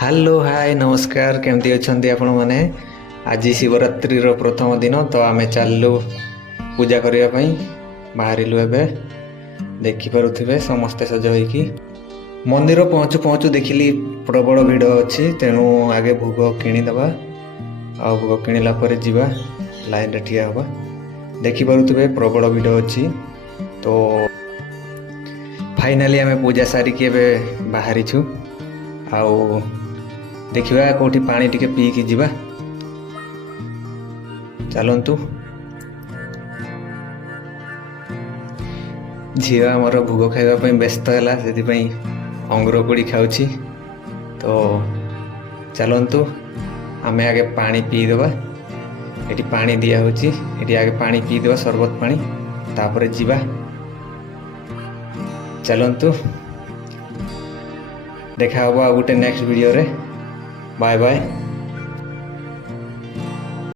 Hello hi नमस्कार केमती अच्छा आपण मैंने आज शिवरात्रि प्रथम दिन तो आम चलु पूजा करने बाहर देखिपे समस्ते सज हो मंदिर पहुँचु पहुँचु देखिली प्रबल भिड़ अच्छी तेणु आगे भोग किणीदे आ भोग किणला जावा लाइन रे ठिया हवा देखिपे प्रबल भिड़ अच्छी तो फाइनाली आम पूजा सारिकी बाहरी छु आउ देखिबा कोठी पानी टिके पी की जीवा चलंतु झीवा आमर भोग खाइबा व्यस्त है से अंगुर गुड़ी खाऊची तो चलंतु आमे आगे पानी पीदेवा ये पानी दिया होची ये आगे पानी पीदेवा शरबत पानी तापर जीवा चलंतु देखा हबो आ गोटे नेक्स्ट वीडियो रे बाय बाय।